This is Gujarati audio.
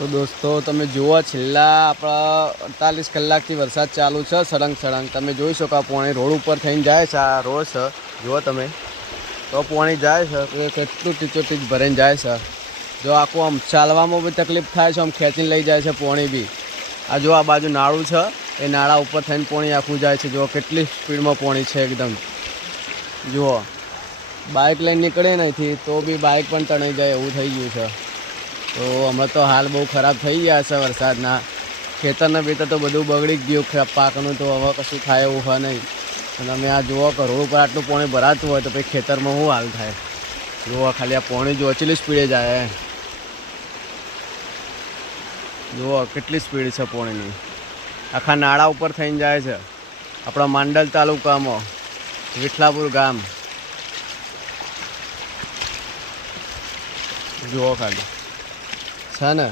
તો દોસ્તો તમે જુઓ છેલ્લા આપણા 48 કલાકથી વરસાદ ચાલુ છે સળંગ તમે જોઈ શકો આ પાણી રોડ ઉપર થઈને જાય છે આ રોડ છે જુઓ તમે તો પાણી જાય છે કે કેટલું ટીચોટીચ ભરાઈને જાય છે જો આખું આમ ચાલવામાં બી તકલીફ થાય છે આમ ખેંચીને લઈ જાય છે પાણી બી આ જો આ બાજુ નાળું છે એ નાળા ઉપર થઈને પાણી આખું જાય છે જુઓ કેટલી સ્પીડમાં પાણી છે એકદમ જુઓ બાઇક લઈને નીકળે અહીંથી તો બી બાઇક પણ તણાઈ જાય એવું થઈ ગયું છે તો હમણાં તો હાલ બહુ ખરાબ થઈ ગયા છે વરસાદના ખેતરના બેતર તો બધું બગડી જ ગયું પાકનું તો હવે કશું થાય એવું હોય નહીં અને અમે આ જુઓ કે રોડ ઉપર આટલું પાણી ભરાતું હોય તો પછી ખેતરમાં શું હાલ થાય જુઓ ખાલી આ પાણી જો ઓછેલી સ્પીડે જાય જુઓ કેટલી સ્પીડ છે પાણીની આખા નાળા ઉપર થઈને જાય છે આપણા માંડલ તાલુકામાં વિઠલાપુર ગામ જુઓ ખાલી છે ને